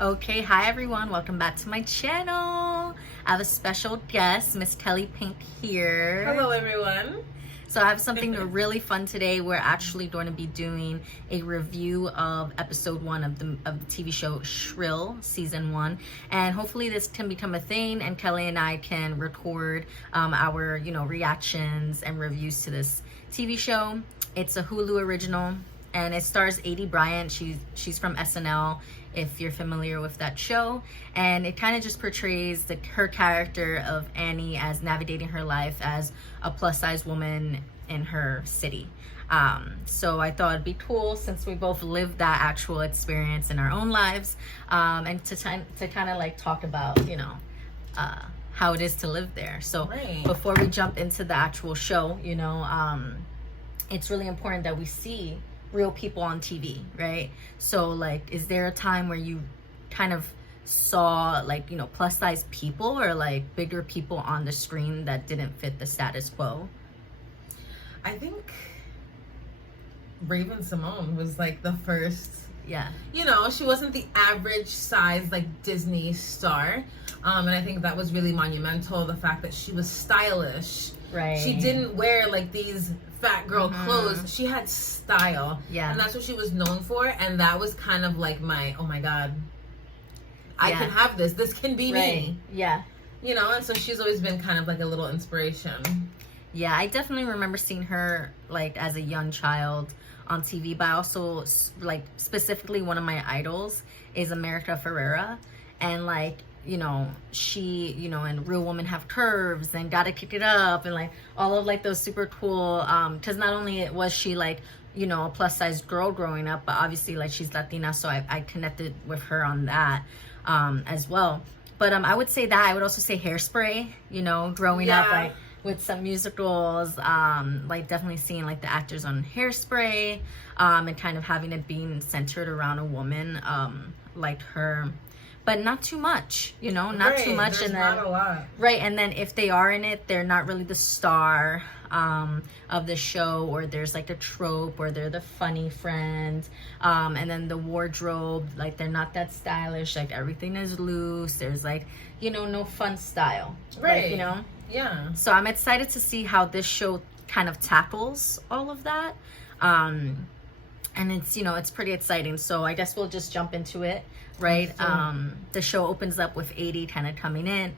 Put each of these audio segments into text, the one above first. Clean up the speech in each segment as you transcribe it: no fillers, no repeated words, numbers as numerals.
Okay, hi everyone, welcome back to my channel. I have a special guest, Miss KELLIEPINKKK here. Hello everyone. So I have something really fun today. We're actually going to be doing a review of episode 1 of the TV show Shrill season 1, and hopefully this can become a thing and Kelly and I can record our reactions and reviews to this TV show. It's a Hulu original and it stars AT Bryant. She's from SNL, if you're familiar with that show, and it kind of just portrays her character of Annie as navigating her life as a plus-size woman in her city. So I thought it'd be cool, since we both lived that actual experience in our own lives, and to kind of like talk about how it is to live there. So before we jump into the actual show, it's really important that we see real people on TV, right? So like, is there a time where you kind of saw like plus size people or like bigger people on the screen that didn't fit the status quo? I think Raven-Symoné was like the first. Yeah, she wasn't the average size like Disney star, and I think that was really monumental. The fact that she was stylish, right? She didn't wear like these fat girl clothes. She had style, and that's what she was known for. And that was kind of like my, oh my god, I can have this. This can be me. Yeah, and so she's always been kind of like a little inspiration. Yeah, I definitely remember seeing her like as a young child on TV, but I also like specifically one of my idols is America Ferrera, and like she and Real Women Have Curves and Gotta Kick It Up and like all of like those super cool, because not only was she like a plus size girl growing up, but obviously like she's Latina, so I connected with her on that as well. But I would say that I would also say Hairspray, growing up like with some musicals, like definitely seeing like the actors on Hairspray, and kind of having it being centered around a woman like her, but not too much, not too much. And then not a lot. Right, and then if they are in it, they're not really the star of the show, or there's like a trope, or they're the funny friend, and then the wardrobe, like they're not that stylish, like everything is loose, there's like no fun style, right? Like, yeah. So I'm excited to see how this show kind of tackles all of that, and it's it's pretty exciting. So I guess we'll just jump into it, right? The show opens up with AT kind of coming in,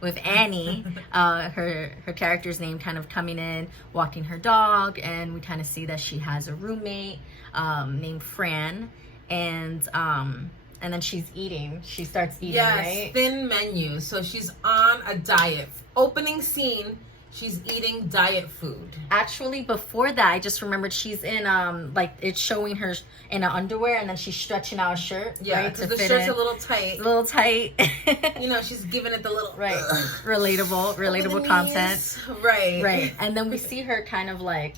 with Annie, her character's name, kind of coming in, walking her dog, and we kind of see that she has a roommate named Fran, and then she starts eating, right? Thin menu. So she's on a diet. Opening scene, she's eating diet food. Actually, before that, I just remembered she's in like it's showing her in an underwear, and then she's stretching out a shirt. Yeah, right, because the shirt's a little tight. She's giving it the little relatable content. Right. And then we see her kind of like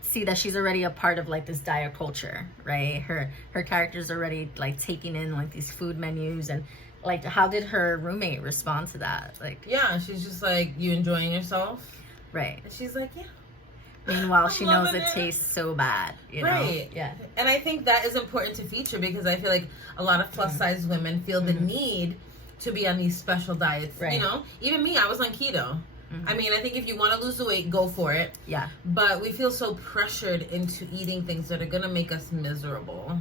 see that she's already a part of like this diet culture, right? Her character's already like taking in like these food menus, and like how did her roommate respond to that? Like, yeah, she's just like, you enjoying yourself? Right. And she's like, yeah. Meanwhile, she knows it tastes so bad, Right. Yeah. And I think that is important to feature, because I feel like a lot of plus size women feel the need to be on these special diets. Right. Even me, I was on keto. I mean, I think if you want to lose the weight, go for it. Yeah. But we feel so pressured into eating things that are going to make us miserable.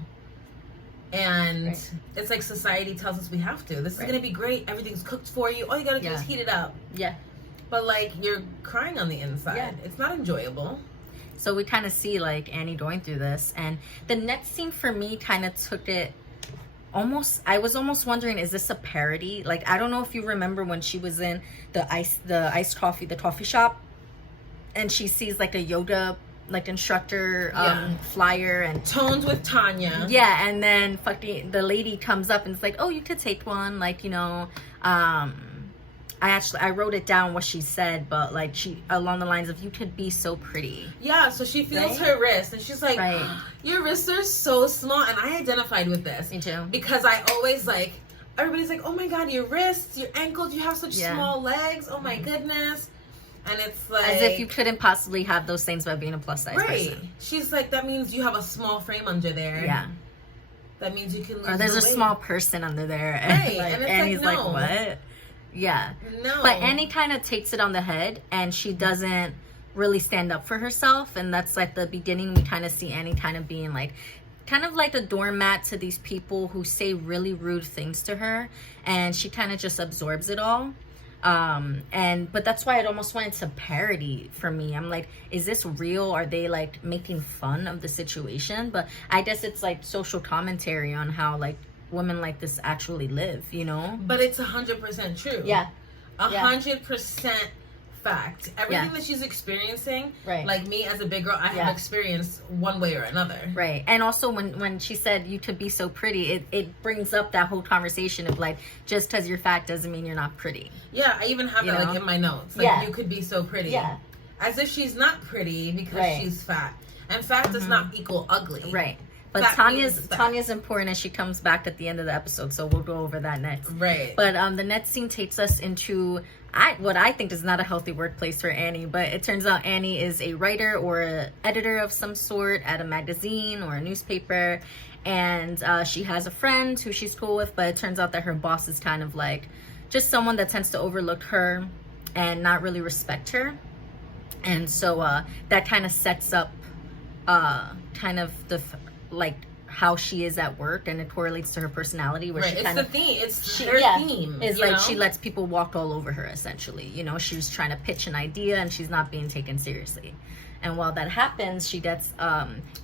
And it's like society tells us we have to. This is going to be great. Everything's cooked for you. All you got to do is heat it up. Yeah. But like, you're crying on the inside. Yeah. It's not enjoyable. So we kind of see like Annie going through this. And the next scene for me kind of took it I was almost wondering, is this a parody? Like, I don't know if you remember when she was in the coffee shop, and she sees like a yoga like instructor flyer and Tones with Tanya. Yeah, and then the lady comes up and it's like, oh, you could take one, like I wrote it down what she said, but like she along the lines of, you could be so pretty. Yeah, so she feels her wrist and she's like, your wrists are so small. And I identified with this. Me too. Because I always like, everybody's like, oh my god, your wrists, your ankles, you have such small legs. Oh my goodness. And it's like, as if you couldn't possibly have those things by being a plus size person. She's like, that means you have a small frame under there. Yeah. that means you can lose Or there's the a weight. small person under there. Right. Like, And it's Annie's like, like, no. what? Yeah. No. But Annie kind of takes it on the head, and she doesn't really stand up for herself. And that's like the beginning. We kind of see Annie kind of being like, kind of like a doormat to these people who say really rude things to her, and she kind of just absorbs it all. But that's why it almost went into parody for me. I'm like, is this real? Are they like making fun of the situation? But I guess it's like social commentary on how like women like this actually live, you know? But it's 100% true. Yeah. 100% fact. Everything Yeah. that she's experiencing, Right. like me as a big girl, I have experienced one way or another. Right. And also when she said you could be so pretty, it brings up that whole conversation of like, just because you're fat doesn't mean you're not pretty. Yeah, I even have You that know? like in my notes. Like, Yeah. you could be so pretty. Yeah. As if she's not pretty because Right. she's fat. And fat does not equal ugly. Right. But Fat means fat. Tanya's important, and she comes back at the end of the episode, so we'll go over that next. Right. But the next scene takes us into what I think is not a healthy workplace for Annie, but it turns out Annie is a writer or an editor of some sort at a magazine or a newspaper, and she has a friend who she's cool with, but it turns out that her boss is kind of like just someone that tends to overlook her and not really respect her. And so that kind of sets up kind of like how she is at work, and it correlates to her personality, where Right. she kind It's of the theme. It's her theme. is you like know? she lets people walk all over her, essentially. You know, she was trying to pitch an idea and she's not being taken seriously. And while that happens, she gets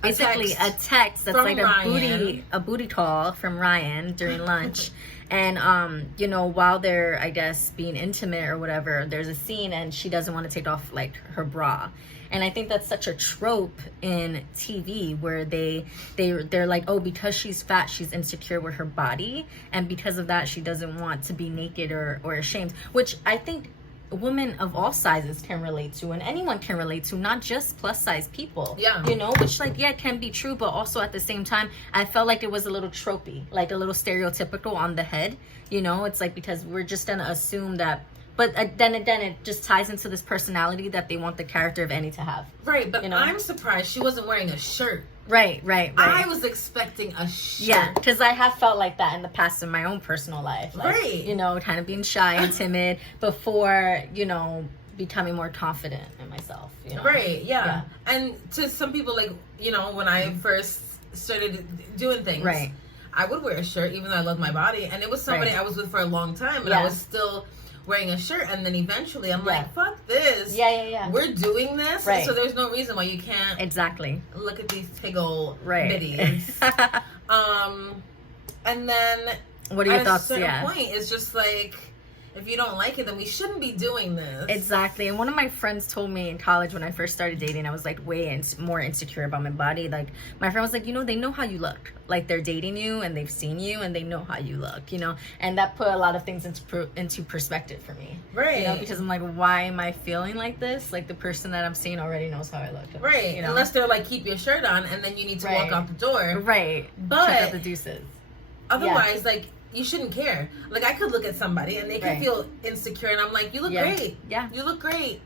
basically a text that's from like Ryan. a booty call from Ryan during lunch. And you know, while they're, I guess, being intimate or whatever, there's a scene and she doesn't want to take off like her bra. And I think that's such a trope in TV, where they're like, oh, because she's fat, she's insecure with her body, and because of that, she doesn't want to be naked or ashamed, which I think women of all sizes can relate to, and anyone can relate to, not just plus size people. Yeah. You know, which like, yeah, can be true, but also at the same time, I felt like it was a little tropey, like a little stereotypical on the head. You know, it's like, because we're just gonna assume that. But then it just ties into this personality that they want the character of Annie to have. Right, but you know? I'm surprised she wasn't wearing a shirt. Right. I was expecting a shirt. Yeah, because I have felt like that in the past in my own personal life. Like, Right. You know, kind of being shy and timid before, you know, becoming more confident in myself. You know? Right, yeah. And to some people, like, you know, when I first started doing things, Right. I would wear a shirt even though I love my body. And it was somebody I was with for a long time, and I was still wearing a shirt, and then eventually I'm like, fuck this. Yeah. We're doing this, Right. so there's no reason why you can't Exactly. look at these big old Right. bitties. And then What are your at thoughts? a certain point, it's just like, if you don't like it, then we shouldn't be doing this. Exactly. And one of my friends told me in college, when I first started dating, I was like more insecure about my body. Like, my friend was like, you know, they know how you look. Like, they're dating you and they've seen you and they know how you look, you know. And that put a lot of things into perspective for me. Right. You know, because I'm like, why am I feeling like this? Like, the person that I'm seeing already knows how I look. Right. You know? Unless they're like, keep your shirt on, and then you need to walk out the door. Right. But check out the deuces. Otherwise, like, you shouldn't care. Like, I could look at somebody and they can feel insecure, and I'm like, you look great. Yeah. You look great.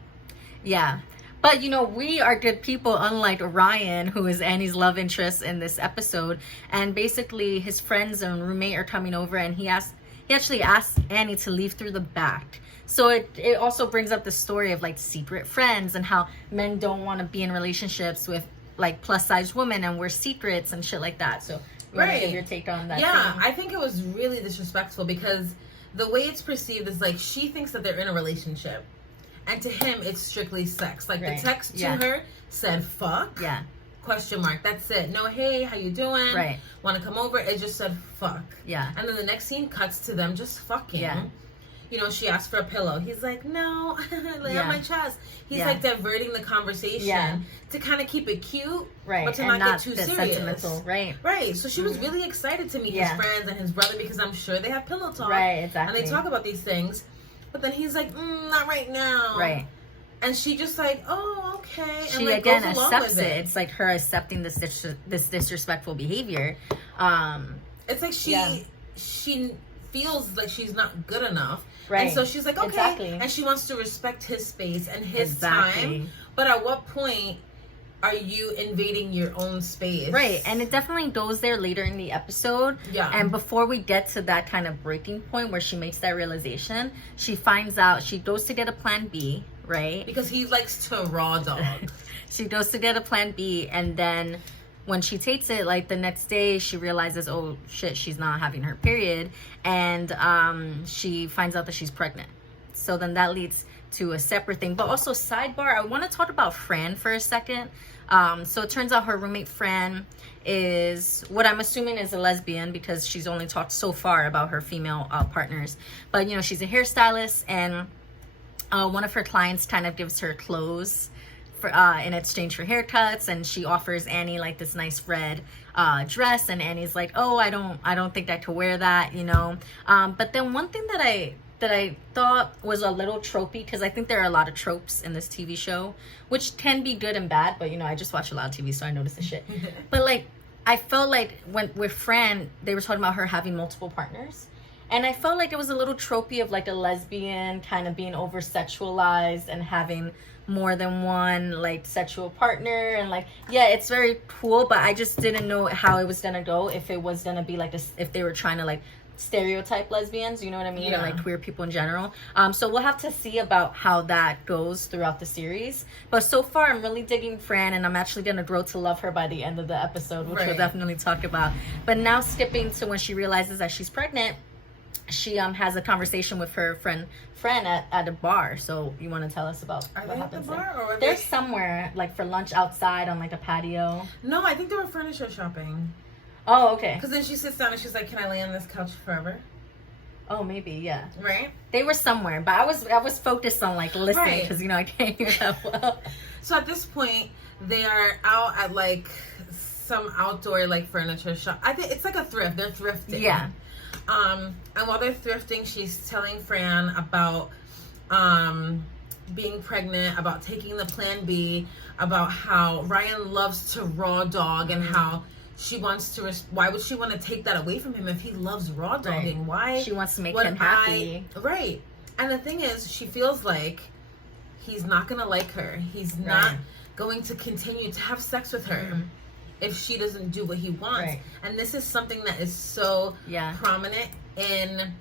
Yeah. But, you know, we are good people, unlike Ryan, who is Annie's love interest in this episode. And basically, his friends and roommate are coming over, and he actually asked Annie to leave through the back. So it also brings up the story of, like, secret friends and how men don't want to be in relationships with, like, plus-sized women, and we're secrets and shit like that. So, you want to give your take on that? Yeah, thing? I think it was really disrespectful, because the way it's perceived is like, she thinks that they're in a relationship, and to him it's strictly sex. Like, the text to her said fuck, question mark, that's it. No, hey, how you doing, want to come over? It just said fuck. And then the next scene cuts to them just fucking. You know, she asked for a pillow. He's like, no, lay on my chest. He's like diverting the conversation to kind of keep it cute, but to not get too serious. Sentimental. Right. So she was really excited to meet his friends and his brother, because I'm sure they have pillow talk. Exactly. And they talk about these things. But then he's like, not right now. And she just like, oh, okay. And she, like, again, goes along accepts with it. It's like her accepting this disrespectful behavior. It's like she feels like she's not good enough. And so she's like, okay. And she wants to respect his space and his time. But at what point are you invading your own space? Right, and it definitely goes there later in the episode. Yeah. And before we get to that kind of breaking point where she makes that realization, she finds out, she goes to get a plan B, right? Because he likes to raw dog. She goes to get a plan B, and then when she takes it, like the next day, she realizes, oh shit, she's not having her period, and she finds out that she's pregnant. So then that leads to a separate thing. But also, sidebar, I want to talk about Fran for a second. So it turns out her roommate Fran is what I'm assuming is a lesbian, because she's only talked so far about her female partners. But you know, she's a hairstylist, and one of her clients kind of gives her clothes for in exchange for haircuts, and she offers Annie like this nice red dress, and Annie's like, oh, I don't think I could wear that, you know. But then one thing that I thought was a little tropey, because I think there are a lot of tropes in this TV show, which can be good and bad, but you know, I just watch a lot of TV, so I notice the shit. But like, I felt like with Fran, they were talking about her having multiple partners, and I felt like it was a little tropey of like a lesbian kind of being over sexualized and having more than one like sexual partner. And like, yeah, it's very cool, but I just didn't know how it was gonna go, if it was gonna be like this, if they were trying to like stereotype lesbians, you know what I mean? Yeah. And like queer people in general. So we'll have to see about how that goes throughout the series. But so far, I'm really digging Fran, and I'm actually gonna grow to love her by the end of the episode, which we'll definitely talk about. But now skipping to when she realizes that she's pregnant, she has a conversation with her friend Fran at a bar. So you want to tell us about what happens there? Or They're somewhere like for lunch outside on like a patio. No, I think they were furniture shopping. Oh, okay. Because then she sits down and she's like, can I lay on this couch forever? Oh, maybe, yeah. Right? They were somewhere, but I was focused on like listening, because you know I can't hear that well. So at this point, they are out at like some outdoor like furniture shop. I think it's like a thrift. They're thrifting. Yeah. And while they're thrifting, she's telling Fran about being pregnant, about taking the plan B, about how Ryan loves to raw dog, and how she wants to why would she want to take that away from him if he loves raw dogging? Right. Why she wants to make him happy? Right. And the thing is, she feels like he's not gonna like her. He's not going to continue to have sex with her if she doesn't do what he wants. Right. And this is something that is so prominent in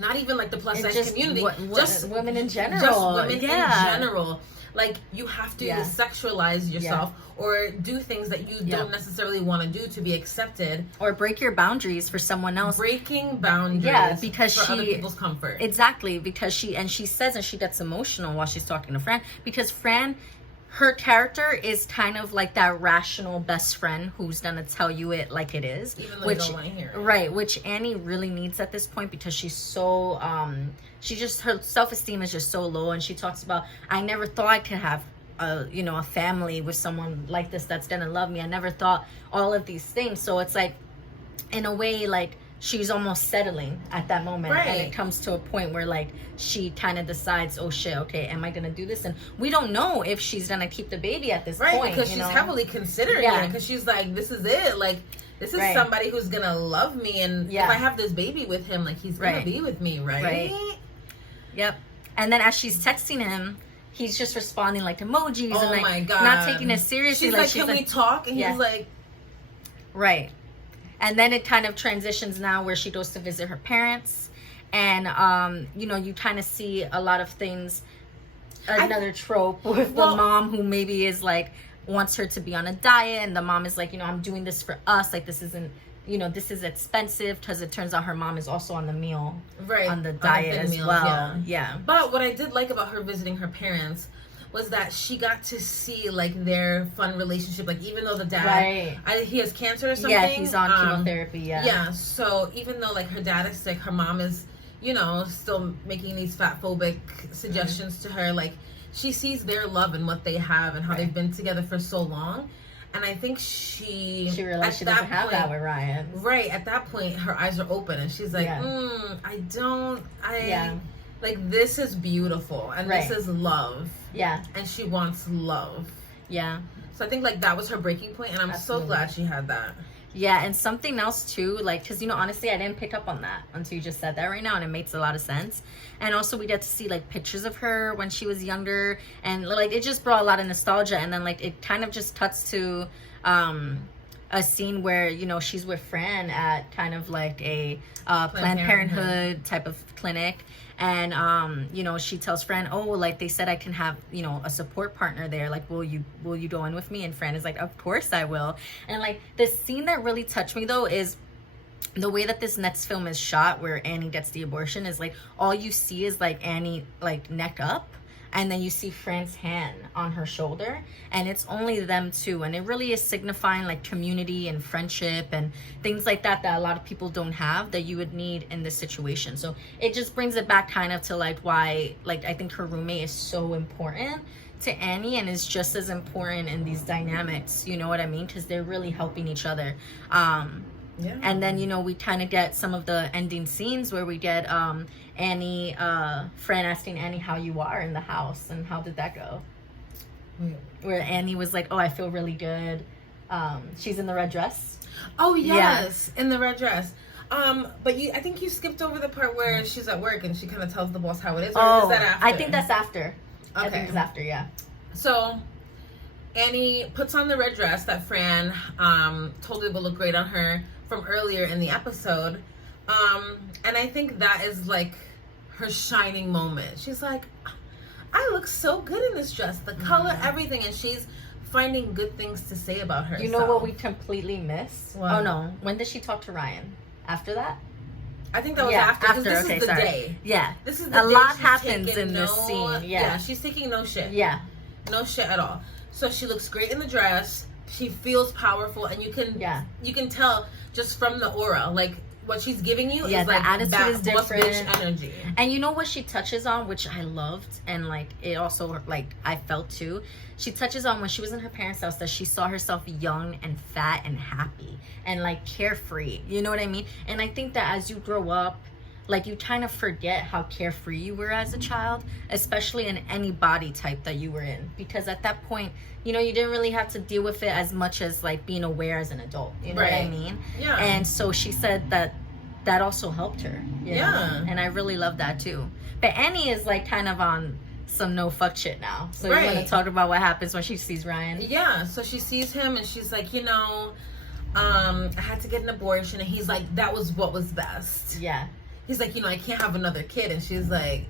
not even like the plus size community, just women in general. Just women in general. Like, you have to sexualize yourself or do things that you don't necessarily want to do to be accepted, or break your boundaries for someone else. Breaking boundaries, because for other people's comfort. Exactly, because she says, and she gets emotional while she's talking to Fran, because Fran, her character is kind of like that rational best friend who's gonna tell you it like it is, even though you don't want to hear it. Right, which Annie really needs at this point, because she's so her self-esteem is just so low, and she talks about, I never thought I could have a family with someone like this that's gonna love me. I never thought all of these things. So it's like, in a way, like, she's almost settling at that moment, and it comes to a point where like she kind of decides, oh shit, okay, am I gonna do this? And we don't know if she's gonna keep the baby at this point, because she's heavily considering it, because she's like, this is it, like, this is somebody who's gonna love me, and if I have this baby with him, like, he's gonna be with me, right? Yep. And then as she's texting him, he's just responding like emojis, and like, my God, not taking it seriously. She's like, can we talk? And he's like, right. And then it kind of transitions now where she goes to visit her parents, and you kind of see a lot of things. Another trope with the mom who maybe is like, wants her to be on a diet, and the mom is like, I'm doing this for us, like, this isn't, this is expensive, because it turns out her mom is also on the meal, on the diet as well. Yeah. But what I did like about her visiting her parents was that she got to see like their fun relationship. Like, even though the dad, he has cancer or something. Yeah, he's on chemotherapy. Yeah. So even though like her dad is sick, her mom is, still making these fat phobic suggestions to her. Like, she sees their love and what they have and how they've been together for so long. And I think she realized she doesn't have that with Ryan. Right. At that point, her eyes are open, and she's like, like, this is beautiful, and this is love. Yeah. And she wants love. Yeah. So I think like that was her breaking point, and I'm so glad she had that. Yeah, and something else too, like, because, you know, honestly, I didn't pick up on that until you just said that right now, and it makes a lot of sense. And also, we get to see, like, pictures of her when she was younger, and, like, it just brought a lot of nostalgia. And then, like, it kind of just cuts to a scene where, you know, she's with Fran at kind of like a Planned Parenthood type of clinic. And, you know, she tells Fran, oh, like, they said I can have, you know, a support partner there. Like, will you go in with me? And Fran is like, of course I will. And, like, the scene that really touched me, though, is the way that this next film is shot, where Annie gets the abortion, is, like, all you see is, like, Annie, like, neck up. And then you see Fran's hand on her shoulder, and it's only them two. And it really is signifying, like, community and friendship and things like that a lot of people don't have, that you would need in this situation. So it just brings it back kind of to, like, why, like, I think her roommate is so important to Annie, and is just as important in these dynamics, you know what I mean? Because they're really helping each other. Yeah. And then, you know, we kind of get some of the ending scenes where we get Annie, Fran asking Annie how you are in the house, and how did that go? Where Annie was like, oh, I feel really good. She's in the red dress. Oh, yes, in the red dress. But I think you skipped over the part where she's at work and she kind of tells the boss how it is. Or is that after? I think that's after. Okay. I think it's after, yeah. So Annie puts on the red dress that Fran told her would look great on her from earlier in the episode. And I think that is, like, her shining moment. She's like, I look so good in this dress. The color, everything. And she's finding good things to say about herself. You know what we completely missed? What? Oh, no. When did she talk to Ryan? After that? I think that was after. This is the day. Yeah. This is the a day lot she's happens in this scene. Yeah, she's taking no shit. Yeah. No shit at all. So she looks great in the dress. She feels powerful, and you can tell just from the aura, like, what she's giving you is, the like, attitude that is different. Bitch energy. And you know what she touches on, which I loved, and, like, it also, like, I felt too. She touches on when she was in her parents' house that she saw herself young and fat and happy and, like, carefree. You know what I mean? And I think that as you grow up, like, you kind of forget how carefree you were as a child, especially in any body type that you were in. Because at that point, you know, you didn't really have to deal with it as much as, like, being aware as an adult. You know what I mean? Yeah. And so she said that also helped her. You know? And I really love that, too. But Annie is, like, kind of on some no fuck shit now. So you want to talk about what happens when she sees Ryan? Yeah. So she sees him, and she's like, you know, I had to get an abortion. And he's like, that was what was best. Yeah. He's like, you know, I can't have another kid. And she's like,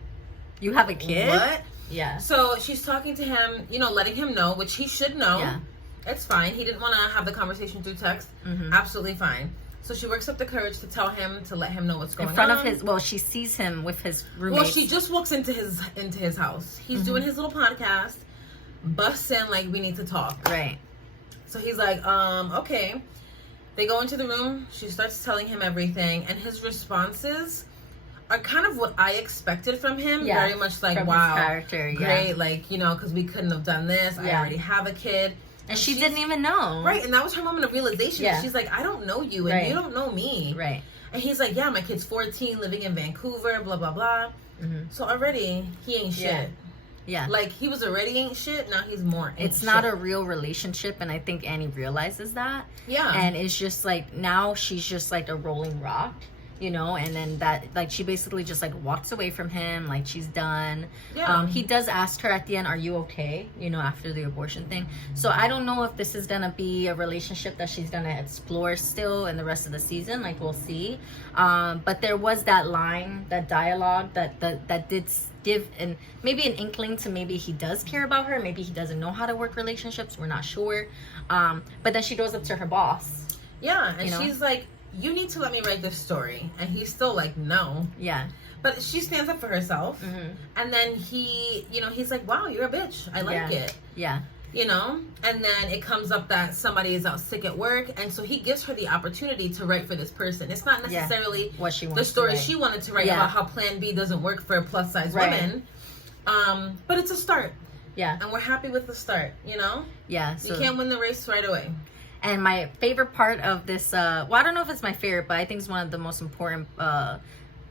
you have a kid? What? Yeah. So she's talking to him, you know, letting him know, which he should know. Yeah. It's fine. He didn't want to have the conversation through text. Absolutely fine. So she works up the courage to tell him, to let him know what's going on. In front of his, well, she sees him with his roommate. Well, she just walks into his house. He's doing his little podcast, busts in like, we need to talk. Right. So he's like, okay. They go into the room. She starts telling him everything, and his responses are kind of what I expected from him. Yeah, very much like, from wow, his character, great, like, you know, because we couldn't have done this. I already have a kid. And she didn't even know. Right, and that was her moment of realization. Yeah. She's like, I don't know you, and you don't know me. Right. And he's like, yeah, my kid's 14, living in Vancouver, blah, blah, blah. So already, he ain't shit. Yeah. Like, he was already ain't shit, now he's more ain't It's not a real relationship, and I think Annie realizes that. Yeah. And it's just like, now she's just like a rolling rock, you know, and then that, like, she basically just, like, walks away from him, like, she's done. Yeah. He does ask her at the end, are you okay, you know, after the abortion thing. So I don't know if this is gonna be a relationship that she's gonna explore still in the rest of the season, like, we'll see. But there was that line, that dialogue that did give maybe an inkling to maybe he does care about her, maybe he doesn't know how to work relationships, we're not sure. But then she goes up to her boss. Yeah, and she's like, you need to let me write this story. And he's still like, no. Yeah. But she stands up for herself. And then he, you know, he's like, wow, you're a bitch. I like it. Yeah. You know? And then it comes up that somebody is out sick at work. And so he gives her the opportunity to write for this person. It's not necessarily what she wants the story she wanted to write about how Plan B doesn't work for plus size women. But it's a start. Yeah. And we're happy with the start, you know? Yeah. So you can't win the race right away. And my favorite part of this, well, I don't know if it's my favorite, but I think it's one of the most important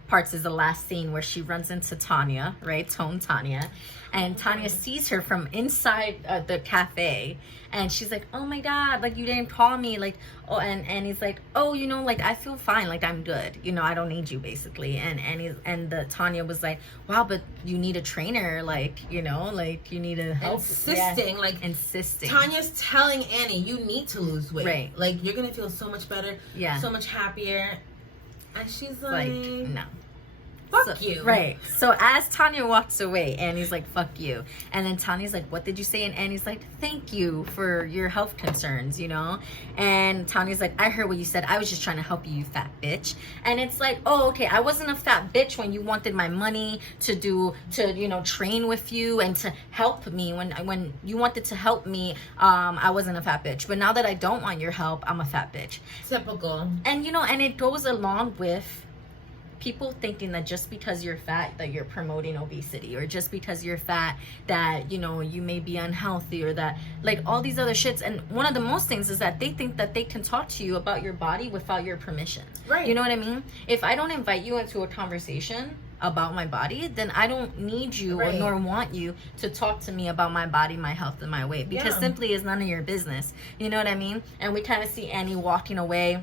parts is the last scene where she runs into Tanya, right? Tanya. And Tanya sees her from inside the cafe, and she's like, oh my God, like, you didn't call me, like, oh, and he's like, oh, you know, like, I feel fine, like, I'm good, you know, I don't need you, basically. And the Tanya was like, wow, but you need a trainer, like, you know, like, you need to help. Insisting, Tanya's telling Annie, you need to lose weight, right? Like, you're gonna feel so much better, so much happier. And she's like no. Fuck you. Right. So as Tanya walks away, Annie's like, fuck you. And then Tanya's like, what did you say? And Annie's like, thank you for your health concerns, you know? And Tanya's like, I heard what you said. I was just trying to help you, you fat bitch. And it's like, oh, okay, I wasn't a fat bitch when you wanted my money to you know, train with you and to help me. When you wanted to help me, I wasn't a fat bitch. But now that I don't want your help, I'm a fat bitch. Typical. And, you know, and it goes along with people thinking that just because you're fat that you're promoting obesity, or just because you're fat that, you know, you may be unhealthy, or that, like, all these other shits. And one of the most things is that they think that they can talk to you about your body without your permission, right? You know what I mean? If I don't invite you into a conversation about my body, then I don't need you, or nor want you to talk to me about my body, my health, and my weight, because simply is none of your business. You know what I mean? And we kind of see Annie walking away.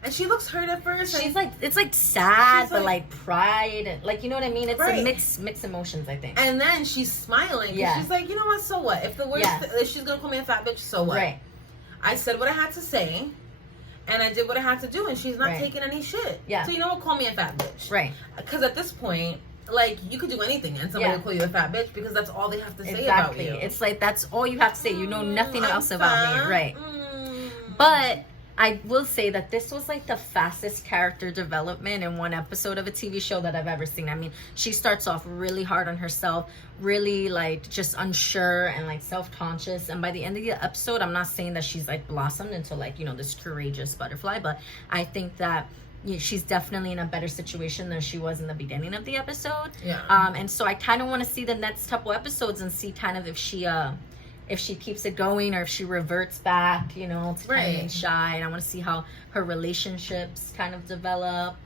And she looks hurt at first. She's like, it's like sad, but like pride, and like, you know what I mean? It's a mixed emotions, I think. And then she's smiling. Yeah. She's like, you know what? So what? If the worst, if she's gonna call me a fat bitch, so what? Right. I said what I had to say, and I did what I had to do, and she's not taking any shit. Yeah. So you know what? Call me a fat bitch. Right. Because at this point, like, you could do anything and somebody will call you a fat bitch, because that's all they have to say about you. It's like, that's all you have to say. You know nothing else about me. Right. But I will say that this was like the fastest character development in one episode of a TV show that I've ever seen. I mean, she starts off really hard on herself, really like just unsure and like self-conscious. And by the end of the episode, I'm not saying that she's like blossomed into like, you know, this courageous butterfly, but I think that she's definitely in a better situation than she was in the beginning of the episode. Yeah. And so I kind of want to see the next couple episodes and see kind of if she keeps it going, or if she reverts back, you know, to kind of being shy. And I want to see how her relationships kind of develop.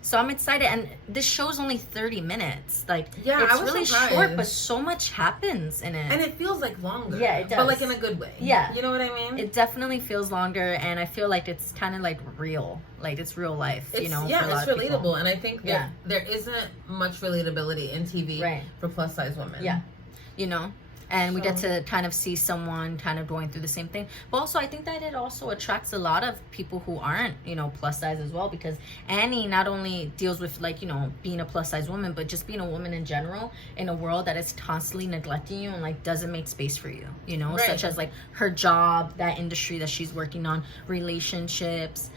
So I'm excited. And this show's only 30 minutes. Like, it's really short, but so much happens in it. And it feels like longer. Yeah, it does. But like in a good way. Yeah. You know what I mean? It definitely feels longer, and I feel like it's kind of like real. Like, it's real life, you know? Yeah, it's relatable. And I think that there isn't much relatability in TV for plus size women. Yeah. You know? And we get to kind of see someone kind of going through the same thing. But also, I think that it also attracts a lot of people who aren't, you know, plus size as well. Because Annie not only deals with, like, you know, being a plus size woman, but just being a woman in general in a world that is constantly neglecting you and, like, doesn't make space for you, you know? Such as, like, her job, that industry that she's working on, relationships,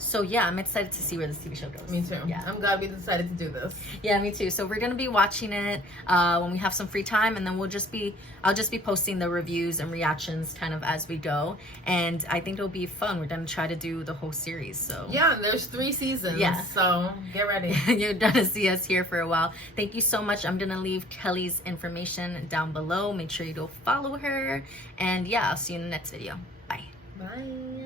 so yeah, I'm excited to see where this TV show goes. Me too. Yeah, I'm glad we decided to do this. Yeah, me too. So we're gonna be watching it when we have some free time, and then I'll just be posting the reviews and reactions kind of as we go. And I think it'll be fun. We're gonna try to do the whole series. So yeah, there's 3 seasons. Yeah, so get ready. You're gonna see us here for a while. Thank you so much. I'm gonna leave Kellie's information down below. Make sure you go follow her. And yeah, I'll see you in the next video. Bye. Bye.